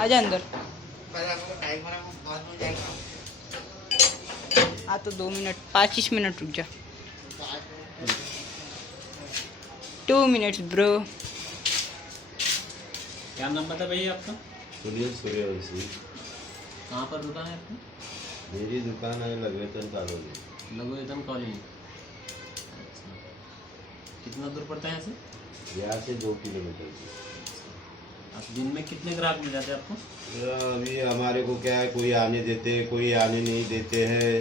आजा अंदर। हाँ तो 2 मिनट 25 मिनट रुक जा। 2 मिनट्स ब्रो। क्या नाम बता भैया आपका? सूर्यवंशी। कहाँ पर दुकान है आपकी? मेरी दुकान है लघुवेतन कॉलोनी। लघुवेतन कॉलोनी। अच्छा, कितना दूर पड़ता है यहाँ से? यहाँ से 2 किलोमीटर की। आप दिन में कितने ग्राहक मिल जाते हैं आपको? अभी हमारे को क्या है, कोई आने देते हैं, कोई आने नहीं देते हैं,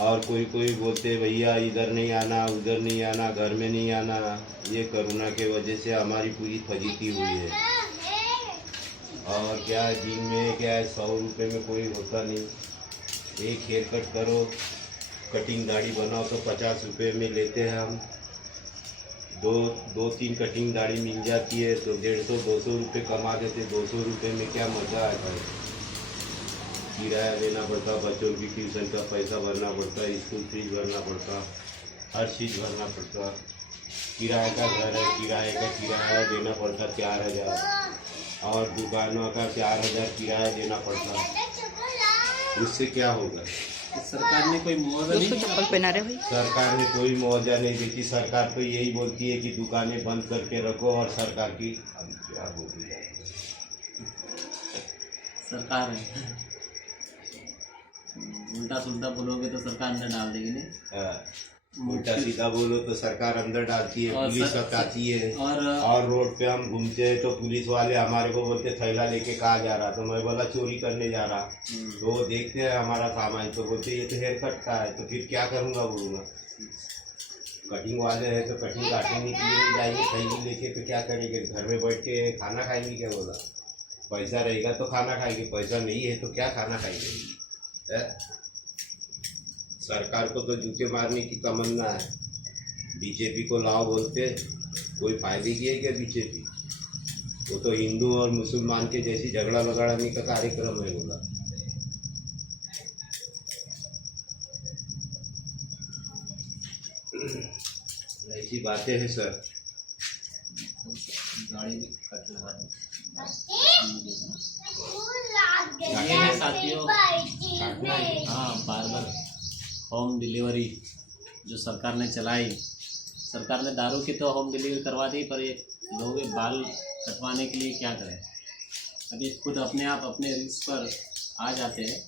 और कोई कोई बोलते हैं भैया इधर नहीं आना, उधर नहीं आना, घर में नहीं आना। ये कोरोना के वजह से हमारी पूरी फजीती हुई है। और क्या है, दिन में क्या है 100 रुपये में कोई होता नहीं। एक हेयर कट करो, कटिंग दाढ़ी बनाओ तो 50 रुपये में लेते हैं हम। दो तीन कटिंग दाढ़ी मिल जाती है तो 150-200 रुपये कमा देते। 200 रुपये में क्या मज़ा आता है। किराया देना पड़ता, बच्चों की ट्यूशन का पैसा भरना पड़ता, स्कूल फीस भरना पड़ता, हर चीज़ भरना पड़ता। किराए का घर है, किराए का किराया देना पड़ता 4000, और दुकानों का 4000 किराया देना पड़ता। उससे क्या होगा? सरकार ने कोई मुआवजा नहीं? चप्पल पहना रहे भाई। सरकार ने कोई मुआवजा नहीं देती। सरकार तो यही बोलती है कि दुकानें बंद करके रखो, और सरकार की अभी क्या बोली जाती है, सरकार है। उल्टा सुल्टा बोलोगे तो सरकार अंदर डाल देगी नहीं? उल्टा सीधा बोलो तो सरकार अंदर डालती है, पुलिस सताती है। और और रोड पे हम घूमते हैं तो पुलिस वाले हमारे को बोलते थैला लेके कहाँ जा रहा, तो मैं बोला चोरी करने जा रहा। तो वो देखते हैं हमारा सामान तो बोलते ये तो हेयर कट का है, तो फिर क्या करूँगा बोलूँगा। कटिंग वाले हैं तो कटिंग काटेंगे के लिए जाएंगे थैली लेके, तो क्या करेंगे, घर में बैठ के खाना खाएंगे क्या बोला। पैसा रहेगा तो खाना खाएंगे, पैसा नहीं है तो क्या खाना खाएंगे। सरकार को तो जूते मारने की तमन्ना है। बीजेपी को लाओ बोलते, कोई फायदे की है क्या बीजेपी? वो तो हिंदू और मुसलमान के जैसी झगड़ा लगाने का कार्यक्रम है बोला। ऐसी बातें हैं सर। गाड़ी भी कट लगा दो। ये है साथियों, हाँ बार बार होम डिलीवरी जो सरकार ने चलाई। सरकार ने दारू की तो होम डिलीवरी करवा दी, पर ये लोग बाल कटवाने के लिए क्या करें। अभी खुद अपने आप अपने रिस्क पर आ जाते हैं।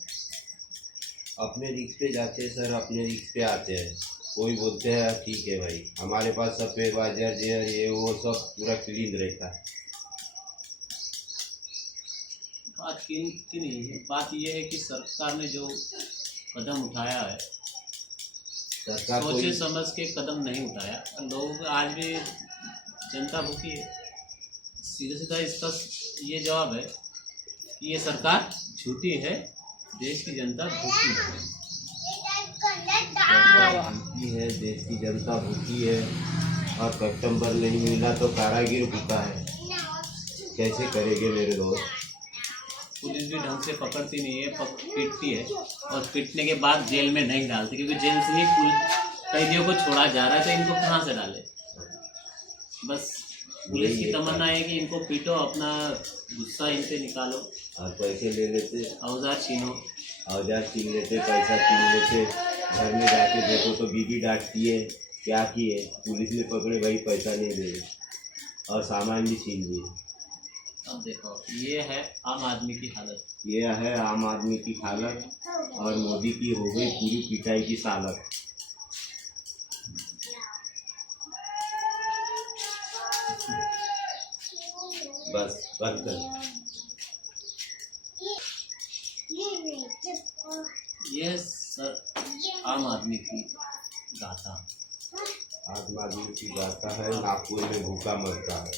अपने रिक्स पे जाते हैं सर, अपने रिक्स पे आते हैं। कोई बोलते हैं ठीक है भाई, हमारे पास सफ़ेद बाजार जो है ये वो सब पूरा क्लीन रहता है। बात की नहीं है, बात ये है कि सरकार ने जो कदम उठाया है, सरकार सोचे समझ के कदम नहीं उठाया। लोग आज भी जनता भूखी है। सीधा सीधा इसका ये जवाब है कि ये सरकार झूठी है, देश की जनता भूखी है। भूखी है, देश की जनता भूखी है, और कस्टमर नहीं मिला तो कारागिर भूखा है। कैसे करेंगे मेरे दोस्त। पुलिस भी ढंग से पकड़ती नहीं है, पीटती है, और पीटने के बाद जेल में नहीं डालती, क्योंकि जेल से ही कैदियों को छोड़ा जा रहा है, तो इनको कहाँ से डाले। बस पुलिस की तमन्ना है कि इनको पीटो, अपना गुस्सा इनसे निकालो, और पैसे ले लेते, औजार छीनो, औजार छीन लेते, पैसा छीन लेते। घर में जाके देखो तो बीबी डांटती है, क्या किए, पुलिस ने पकड़े भाई पैसा नहीं दे, और सामान भी छीन लिए। अब देखो ये है आम आदमी की हालत। ये है आम आदमी की हालत, और मोदी की हो गई पूरी पिटाई की सालत। बस बंद कर। ये सर आम आदमी की गाथा। आम आदमी की गाथा है, नागपुर में भूखा मरता है।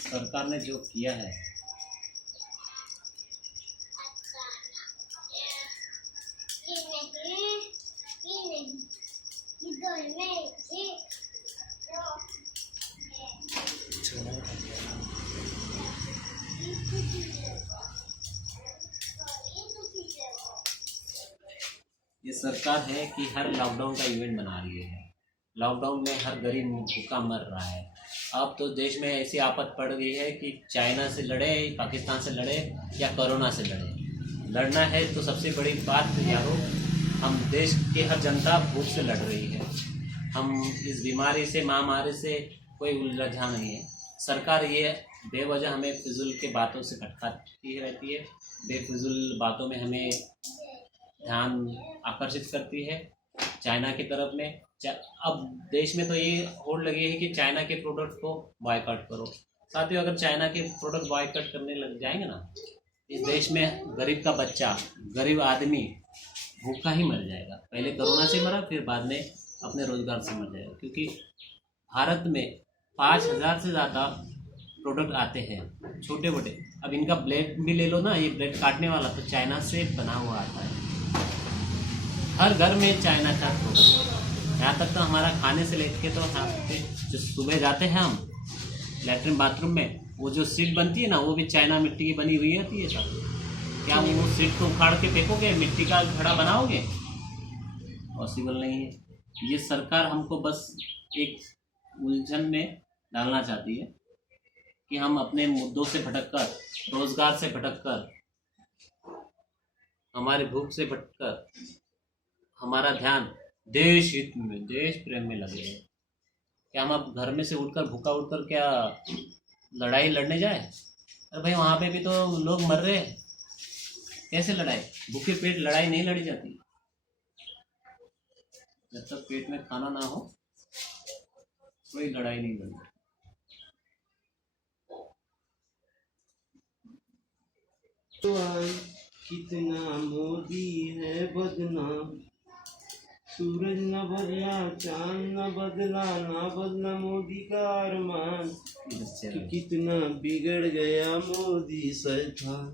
सरकार ने जो किया है, ये सरकार है कि हर लॉकडाउन का इवेंट बना रही है। लॉकडाउन में हर गरीब भूखा मर रहा है। अब तो देश में ऐसी आफत पड़ गई है कि चाइना से लड़े, पाकिस्तान से लड़े या कोरोना से लड़े। लड़ना है तो सबसे बड़ी बात यारो, हम देश की हर जनता भूख से लड़ रही है। हम इस बीमारी से, महामारी से कोई उलझा नहीं है। सरकार ये बेवजह हमें फिजूल के बातों से भटकाती रहती है, बेफिजूल बातों में हमें ध्यान आकर्षित करती है चाइना की तरफ में। अब देश में तो ये होड़ लगी है कि चाइना के प्रोडक्ट को बॉयकॉट करो। साथियों, अगर चाइना के प्रोडक्ट बॉयकॉट करने लग जाएंगे ना, इस देश में गरीब का बच्चा, गरीब आदमी भूखा ही मर जाएगा। पहले कोरोना से मरा, फिर बाद में अपने रोजगार से मर जाएगा। क्योंकि भारत में 5000 से ज़्यादा प्रोडक्ट आते हैं छोटे मोटे। अब इनका ब्लेड भी ले लो ना, ये ब्लेड काटने वाला तो चाइना से बना हुआ आता है। हर घर में चाइना का प्रोडक्ट, यहाँ तक तो हमारा खाने से लेके तो यहाँ पे जो सुबह जाते हैं हम लेटरिन बाथरूम में, वो जो सीट बनती है ना, वो भी चाइना मिट्टी की बनी हुई रहती है सब। क्या वो सीट को उखाड़ के फेंकोगे, मिट्टी का घड़ा बनाओगे? पॉसिबल नहीं है। ये सरकार हमको बस एक उलझन में डालना चाहती है कि हम अपने मुद्दों से भटककर, रोजगार से भटककर, हमारे भूख से भटककर हमारा ध्यान देश हित में, देश प्रेम में लगे हैं। क्या हम अब घर में से उठकर, भूखा उठकर क्या लड़ाई लड़ने जाए? अरे भाई, वहाँ पे भी तो लोग मर रहे हैं, कैसे लड़ाई? भूखे पेट लड़ाई नहीं लड़ी जाती। जब तक पेट में खाना ना हो कोई लड़ाई नहीं लड़ी। कितना मोदी है बदनाम, सूरज न बदला, चांद न बदला, ना बदला मोदी का अरमान, कि कितना बिगड़ गया मोदी सरकार।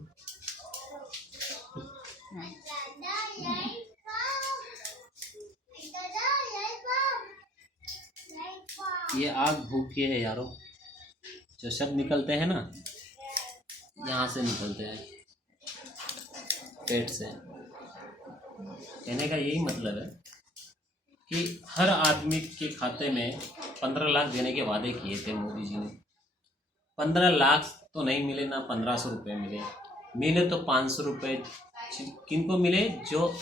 ये आग भूखी है यारो। जो शब्द निकलते हैं ना, यहाँ से निकलते हैं, पेट से। कहने का यही मतलब है कि हर आदमी के खाते में 15 लाख देने के वादे किए थे मोदी जी ने। 15 लाख तो नहीं मिले ना, 1500 रुपये मिले। मिले तो 500 रुपये किनको मिले? जो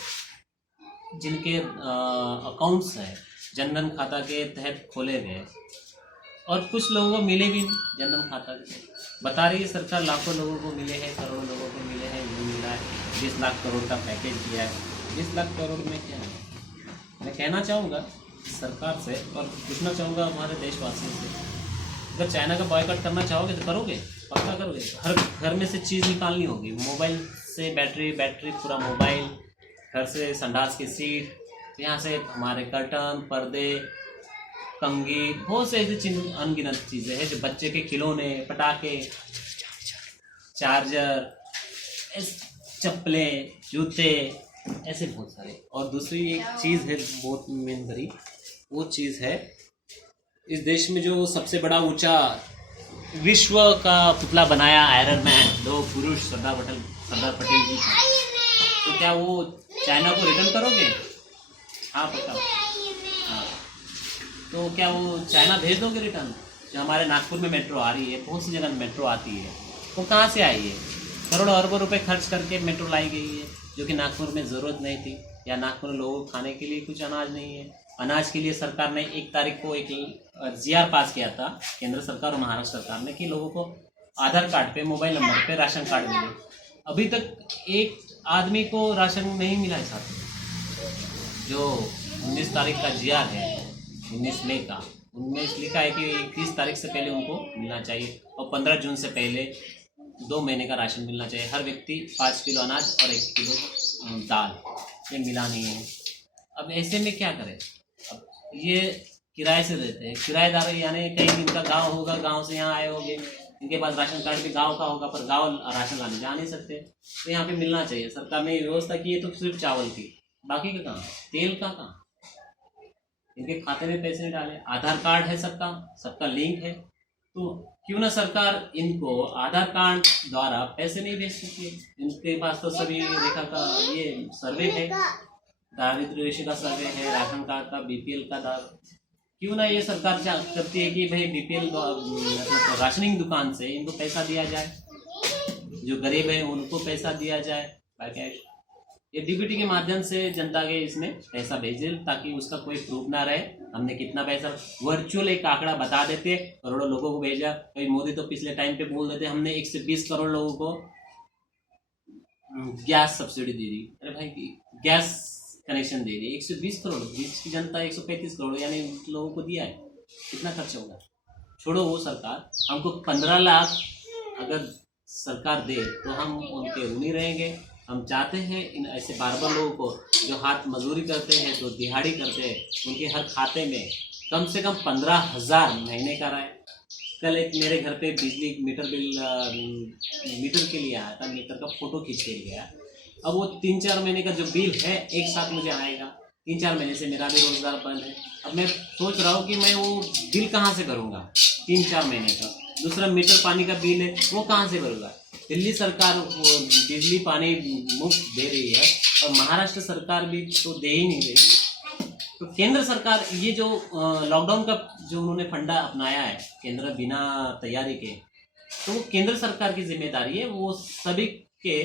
जिनके अकाउंट्स हैं जनधन खाता के तहत खोले गए, और कुछ लोगों को मिले भी नहीं जनधन खाता के तहत। बता रही है सरकार लाखों लोगों को मिले हैं, करोड़ों लोगों को मिले हैं। वो मिला है 20 लाख करोड़ का पैकेज दिया है। 20 लाख करोड़ में क्या है? मैं कहना चाहूँगा सरकार से और पूछना चाहूँगा हमारे देशवासियों से, अगर चाइना का बॉयकॉट करना चाहोगे तो करोगे? पक्का करोगे? हर घर में से चीज़ निकालनी होगी, मोबाइल से बैटरी पूरा मोबाइल, घर से संडास की सीट, यहाँ से हमारे कर्टन, पर्दे, कंघी, बहुत से ऐसी अनगिनत चीज़ें हैं जो बच्चे के खिलौने, पटाखे, चार्जर, चप्पलें, जूते, ऐसे बहुत सारे। और दूसरी एक चीज़ है बहुत मेन भरी, वो चीज़ है इस देश में जो सबसे बड़ा ऊंचा विश्व का पुतला बनाया आयरन मैन, 2 पुरुष सरदार पटेल जी। तो क्या वो चाइना को रिटर्न करोगे? हाँ बताओ। हाँ, तो क्या वो चाइना भेज दोगे रिटर्न? जो हमारे नागपुर में मेट्रो आ रही है, बहुत सी जगह मेट्रो आती है, वो कहाँ से आई है? करोड़ों अरबों रुपए खर्च करके मेट्रो लाई गई है, जो कि नागपुर में ज़रूरत नहीं थी। या नागपुर में लोगों को खाने के लिए कुछ अनाज नहीं है। अनाज के लिए सरकार ने 1 तारीख को एक GR पास किया था, केंद्र सरकार और महाराष्ट्र सरकार ने, कि लोगों को आधार कार्ड पे, मोबाइल नंबर पे राशन कार्ड मिले। अभी तक एक आदमी को राशन नहीं मिला है साथ। जो 19 तारीख का GR है, 19 मई का, उनमें लिखा है कि 31 तारीख से पहले उनको मिलना चाहिए, और 15 जून से पहले 2 महीने का राशन मिलना चाहिए। हर व्यक्ति 5 किलो अनाज और 1 किलो दाल, ये मिला नहीं है। अब ऐसे में क्या करें? अब ये किराए से रहते हैं, किराएदार, यानी कहीं इनका गांव होगा, गांव से यहाँ आए होंगे, इनके पास राशन कार्ड भी गांव का होगा, पर गांव राशन लाने जा नहीं सकते। तो यहाँ पे मिलना चाहिए। सरकार ने व्यवस्था की है तो सिर्फ चावल की, बाकी का कहाँ? तेल का कहाँ? इनके खाते में पैसे नहीं डाले। आधार कार्ड है सबका लिंक है, तो क्यों ना सरकार इनको आधार कार्ड द्वारा पैसे नहीं भेज सकती है? इनके पास तो सभी रेखा का ये सर्वे है, दारिद्र्य रेखा का सर्वे है, राशन कार्ड का, BPL का दावा, क्यों ना ये सरकार करती है कि भाई बीपीएल मतलब राशनिंग दुकान से इनको पैसा दिया जाए, जो गरीब है उनको पैसा दिया जाए बाय कैश। ये डीबीटी के माध्यम से जनता के इसमें पैसा भेजे ताकि उसका कोई प्रूफ ना रहे हमने कितना पैसा, वर्चुअल एक आंकड़ा बता देते, करोड़ों लोगों को भेजा। भाई मोदी तो पिछले टाइम पे बोल देते हमने 120 करोड़ लोगों को गैस सब्सिडी दे दी। अरे भाई गैस कनेक्शन दे दी 120 करोड़, देश की जनता 135 करोड़ यानी लोगों को दिया है, कितना खर्च होगा। छोड़ो वो सरकार, हमको 15 लाख अगर सरकार दे तो हम उनके ऋणी रहेंगे। हम चाहते हैं इन ऐसे बार लोगों को जो हाथ मजदूरी करते हैं, जो दिहाड़ी करते हैं, उनके हर खाते में कम से कम 15,000 महीने का रहे। कल एक मेरे घर पे बिजली मीटर बिल मीटर के लिए आया था, मीटर का फोटो खींच के गया। अब वो 3-4 महीने का जो बिल है एक साथ मुझे आएगा। 3-4 महीने से मेरा भी रोजगार बंद है। अब मैं सोच रहा हूँ कि मैं वो बिल कहाँ से भरूँगा 3-4 महीने का। दूसरा मीटर पानी का बिल है वो कहाँ से भरूँगा। दिल्ली सरकार वो बिजली पानी मुफ्त दे रही है और महाराष्ट्र सरकार भी तो दे ही नहीं रही। तो केंद्र सरकार ये जो लॉकडाउन का जो उन्होंने फंडा अपनाया है केंद्र बिना तैयारी के, तो वो केंद्र सरकार की जिम्मेदारी है वो सभी के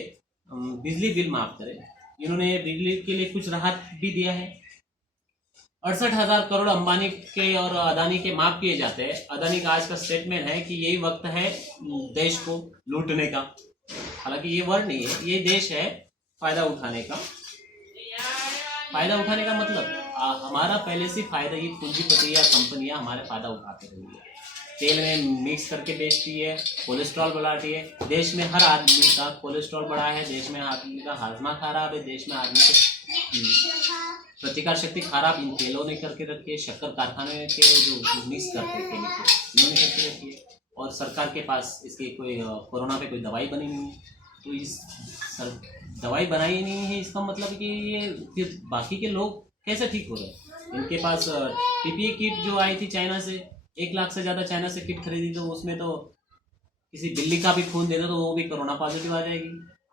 बिजली बिल माफ करे। इन्होंने बिजली के लिए कुछ राहत भी दिया है। 68,000 करोड़ अंबानी के और अदानी के माफ किए जाते हैं। अदानी का आज का स्टेटमेंट है कि यही वक्त है देश को लूटने का। हालांकि ये वर्ड नहीं है, ये देश है फायदा उठाने का। फायदा उठाने का मतलब हमारा पहले से फायदा, ये पूंजीपति या कंपनियां हमारे फायदा उठाते रही है। तेल में मिक्स करके बेचती है, कोलेस्ट्रॉल बढ़ाती है। देश में हर आदमी का कोलेस्ट्रॉल बढ़ा है, देश में आदमी का हाजमा खराब है, देश में आदमी के प्रतिकार शक्ति खराब इन तेलों ने करके रखी है। शक्कर कारखाने के जो मिक्स करते हैं केमिकल इन्होंने करके रखी है। और सरकार के पास इसकी कोई कोरोना पे कोई दवाई बनी नहीं है। तो इस दवाई बनाई नहीं है, इसका मतलब कि ये फिर बाकी के लोग कैसे ठीक हो रहे हैं। इनके पास पीपीई किट जो आई थी चाइना से, 1 लाख से ज़्यादा चाइना से किट खरीदी, तो उसमें तो किसी बिल्ली का भी खून दे दो तो वो भी कोरोना पॉजिटिव आ जाएगी।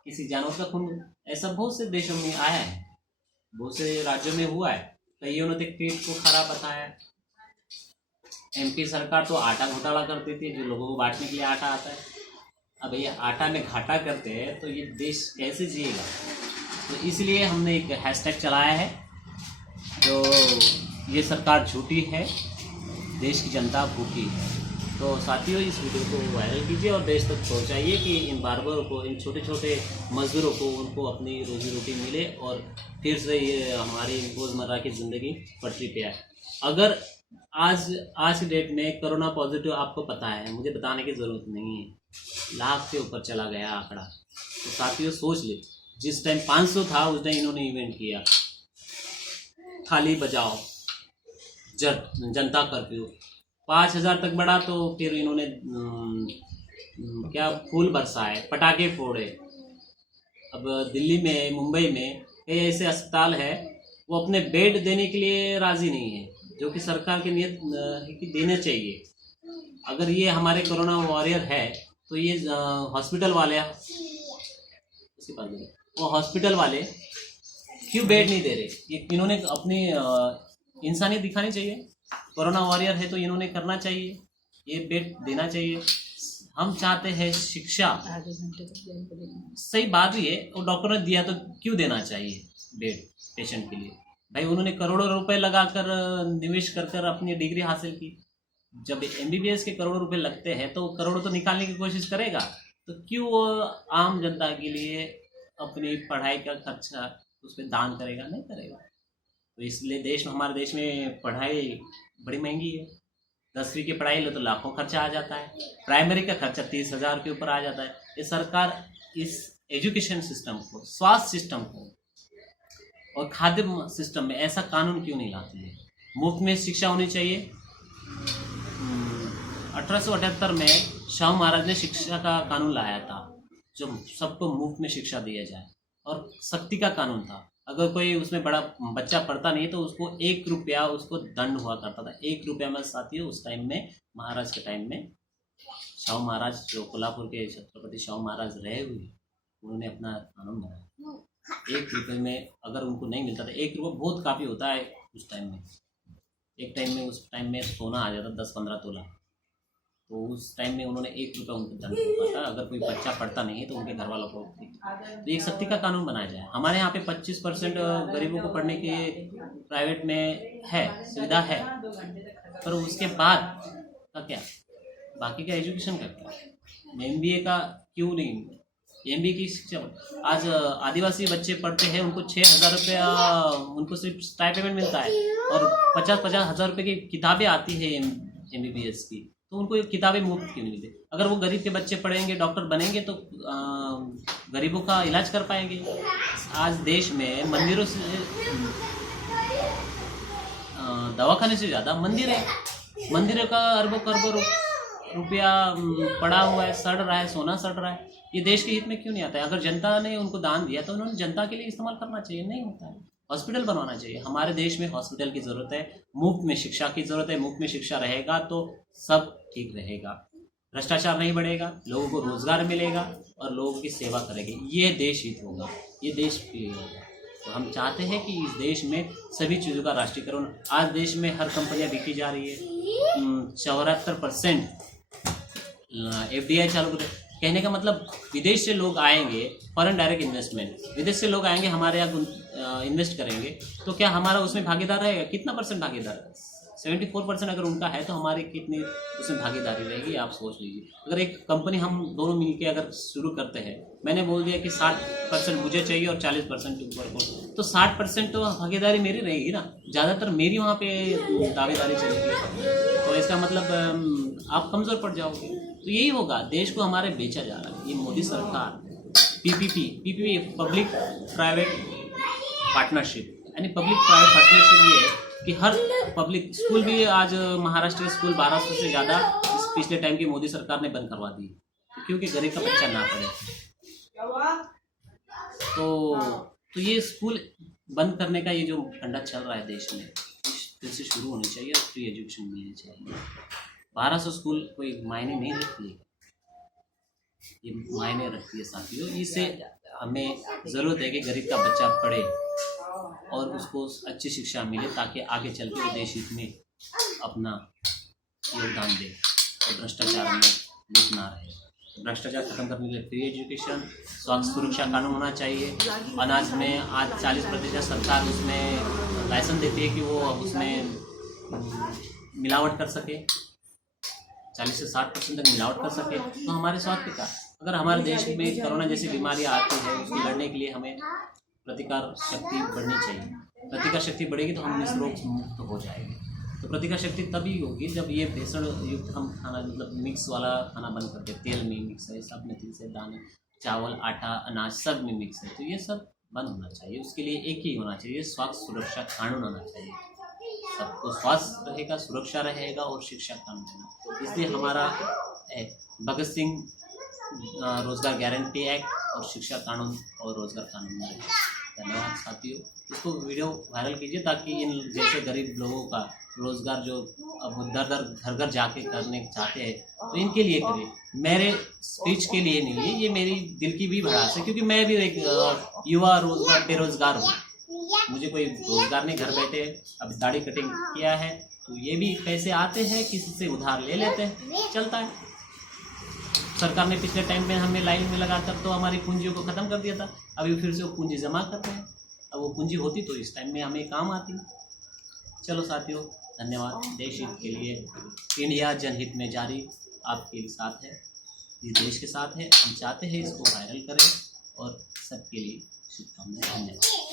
किसी जानवर का खून, ऐसा बहुत से देशों में आया है, बहुत से राज्यों में हुआ है। कईयों ने किट को खराब बताया। एमपी सरकार तो आटा घोटाला करती थी, जो लोगों को बांटने के लिए आटा आता है। अब ये आटा में घाटा करते हैं तो ये देश कैसे जिएगा। तो इसलिए हमने एक हैशटैग चलाया है, तो ये सरकार झूठी है, देश की जनता भूखी है। तो साथियों इस वीडियो को वायरल कीजिए और देश तक पहुंचाइए कि इन बार्बरों को, इन छोटे छोटे मजदूरों को, उनको अपनी रोजी रोटी मिले और फिर से ये हमारी रोज़मर्रा की ज़िंदगी पटरी पे आए। अगर आज की डेट में कोरोना पॉजिटिव आपको पता है, मुझे बताने की ज़रूरत नहीं है, लाख से ऊपर चला गया आंकड़ा। तो साथियों सोच ले, जिस टाइम 500 था उस टाइम इन्होंने इवेंट किया, थाली बजाओ, जनता कर्फ्यू, 5,000 तक बढ़ा तो फिर इन्होंने क्या फूल बरसाए, पटाखे फोड़े। अब दिल्ली में, मुंबई में कई ऐसे अस्पताल है वो अपने बेड देने के लिए राज़ी नहीं है, जो कि सरकार की नियत है कि देना चाहिए। अगर ये हमारे कोरोना वॉरियर है तो ये हॉस्पिटल वाले, उसके पास वो हॉस्पिटल वाले क्यों बेड नहीं दे रहे। ये इन्होंने अपनी इंसानियत दिखानी चाहिए। कोरोना वॉरियर है तो इन्होंने करना चाहिए, ये बेड देना चाहिए। हम चाहते हैं शिक्षा, सही बात भी है, और डॉक्टर ने दिया तो क्यों देना चाहिए बेड पेशेंट के लिए। भाई उन्होंने करोड़ों रुपए लगाकर निवेश कर अपनी डिग्री हासिल की। जब एमबीबीएस के करोड़ों रुपए लगते हैं तो करोड़ों तो निकालने की कोशिश करेगा, तो क्यों वो आम जनता के लिए अपनी पढ़ाई का खर्चा उस पर दान करेगा? नहीं करेगा। तो इसलिए हमारे देश में पढ़ाई बड़ी महंगी है। 10वीं की पढ़ाई लो तो लाखों खर्चा आ जाता है, प्राइमरी का खर्चा 30,000 के ऊपर आ जाता है। ये सरकार इस एजुकेशन सिस्टम को, स्वास्थ्य सिस्टम को और खाद्य सिस्टम में ऐसा कानून क्यों नहीं लाती है? मुफ्त में शिक्षा होनी चाहिए। 1878 में शाहू महाराज ने शिक्षा का कानून लाया था, जो सबको मुफ्त में शिक्षा दिया जाए, और सख्ती का कानून था। अगर कोई उसमें बड़ा बच्चा पढ़ता नहीं तो उसको 1 रुपया उसको दंड हुआ करता था। 1 रुपया में साथियों उस टाइम में, महाराज के टाइम में, शाहू महाराज जो कोल्हापुर के छत्रपति शाहू महाराज रहे हुए, उन्होंने अपना कानून बनाया। 1 रुपये में अगर उनको नहीं मिलता था, 1 रुपया बहुत काफ़ी होता है उस टाइम में। एक टाइम में, उस टाइम में सोना आ जाता 10-15 तोला, तो उस टाइम में उन्होंने 1 रुपया उनको दंड रोका था। अगर कोई बच्चा पढ़ता नहीं है तो उनके घर वालों को, तो एक सख्ती का कानून बनाया जाए। हमारे यहाँ पे 25% गरीबों को पढ़ने के प्राइवेट में है, सुविधा है, पर उसके बाद का क्या, बाकी का एजुकेशन का क्या, MBA का क्यों नहीं, MBA की शिक्षा। आज आदिवासी बच्चे पढ़ते हैं, उनको 6,000 रुपया उनको सिर्फ स्टाइपेंड मिलता है, और 50-50 हज़ार रुपये की किताबें आती है MBBS की, तो उनको किताबें मुफ्त क्यों नहीं मिलती। अगर वो गरीब के बच्चे पढ़ेंगे, डॉक्टर बनेंगे, तो गरीबों का इलाज कर पाएंगे। आज देश में मंदिरों से, दवाखाने से ज़्यादा मंदिर है, मंदिरों का अरबों खरबों रुपया पड़ा हुआ है, सड़ रहा है, सोना सड़ रहा है। ये देश के हित में क्यों नहीं आता है। अगर जनता ने उनको दान दिया तो उन्होंने जनता के लिए इस्तेमाल करना चाहिए, नहीं होता है। हॉस्पिटल बनवाना चाहिए, हमारे देश में हॉस्पिटल की ज़रूरत है, मुफ्त में शिक्षा की ज़रूरत है। मुफ्त में शिक्षा रहेगा तो सब ठीक रहेगा, भ्रष्टाचार नहीं बढ़ेगा, लोगों को रोजगार मिलेगा और लोगों की सेवा करेंगे, ये देश हित होगा, ये देश प्रिय होगा। तो हम चाहते हैं कि इस देश में सभी चीज़ों का राष्ट्रीयकरण। आज देश में हर कंपनियां बिकी जा रही है, 74% FDI चालू कर, कहने का मतलब विदेश से लोग आएंगे, फॉरेन डायरेक्ट इन्वेस्टमेंट, विदेश से लोग आएंगे हमारे यहाँ इन्वेस्ट करेंगे, तो क्या हमारा उसमें भागीदार रहेगा, कितना परसेंट भागीदार है, 74% अगर उनका है तो हमारी कितनी उसमें भागीदारी रहेगी, आप सोच लीजिए। अगर एक कंपनी हम दोनों मिलके अगर शुरू करते हैं, मैंने बोल दिया कि 60% मुझे चाहिए और 40% ऊपर को, तो 60% तो भागीदारी मेरी रहेगी ना, ज़्यादातर मेरी वहाँ पे दावेदारी चलेगी, तो इसका मतलब आप कमज़ोर पड़ जाओगे। तो यही होगा, देश को हमारे बेचा जा रहा है। ये मोदी सरकार PPP पब्लिक प्राइवेट पार्टनरशिप, यानी पब्लिक प्राइवेट पार्टनरशिप ये है कि हर पब्लिक स्कूल भी, आज महाराष्ट्र के स्कूल 1200 से ज़्यादा इस पिछले टाइम की मोदी सरकार ने बंद करवा दी, क्योंकि गरीब का बच्चा ना पढ़े। तो ये स्कूल बंद करने का ये जो फंडा चल रहा है देश में, फिर से शुरू होनी चाहिए और फ्री एजुकेशन मिलनी चाहिए। 1200 स्कूल कोई मायने नहीं रखती है, ये मायने रखती है साथियों। इससे हमें ज़रूरत है कि गरीब का बच्चा पढ़े और उसको अच्छी शिक्षा मिले, ताकि आगे चल के वो देश हित में अपना योगदान दे और भ्रष्टाचार में लिप्त ना रहे। भ्रष्टाचार खत्म करने के लिए फ्री एजुकेशन, स्वास्थ्य सुरक्षा कानून होना चाहिए। अनाज में आज 40% सरकार उसमें लाइसेंस देती है कि वो उसमें मिलावट कर सके, 40 से 60% तक मिलावट कर सके, तो हमारे स्वास्थ्य का, अगर हमारे देश में कोरोना जैसी बीमारियां आती है, उसको लड़ने के लिए हमें प्रतिकार शक्ति बढ़नी चाहिए। प्रतिकार शक्ति बढ़ेगी तो हम इस रोग से मुक्त हो जाएंगे। तो प्रतिकार शक्ति तभी होगी जब ये भेषण युक्त हम खाना, मतलब मिक्स वाला खाना बंद करके, तेल में मिक्स है, सब में तिल से दाने, चावल, आटा, अनाज सब में मिक्स है, तो ये सब बंद होना चाहिए। उसके लिए एक ही होना चाहिए, स्वास्थ्य सुरक्षा कानून होना चाहिए। सबको स्वास्थ्य रहेगा, सुरक्षा रहेगा और शिक्षा कानून होना। इसलिए हमारा भगत सिंह रोजगार गारंटी एक्ट और शिक्षा कानून और रोजगार कानून में रहेगा। धन्यवाद साथियों, इसको वीडियो वायरल कीजिए ताकि इन जैसे गरीब लोगों का रोजगार जो अब दर घर घर जाके करने चाहते हैं, तो इनके लिए करिए, मेरे स्पीच के लिए नहीं है, ये मेरी दिल की भी भड़ास है, क्योंकि मैं भी एक युवा रोजगार बेरोजगार हूँ, मुझे कोई रोजगार नहीं, घर बैठे अब दाढ़ी कटिंग किया है, तो ये भी पैसे आते हैं, किसी से उधार ले लेते हैं, चलता है। सरकार ने पिछले टाइम में हमें लाइन में लगाकर तो हमारी पूंजियों को ख़त्म कर दिया था, अभी फिर से वो पूंजी जमा करते हैं। अब वो पूंजी होती तो इस टाइम में हमें काम आती। चलो साथियों, धन्यवाद। देश हित के लिए इंडिया जनहित में जारी आपके साथ है, ये देश के साथ है। हम चाहते हैं इसको वायरल करें और सबके लिए शुभकामनाएं। धन्यवाद।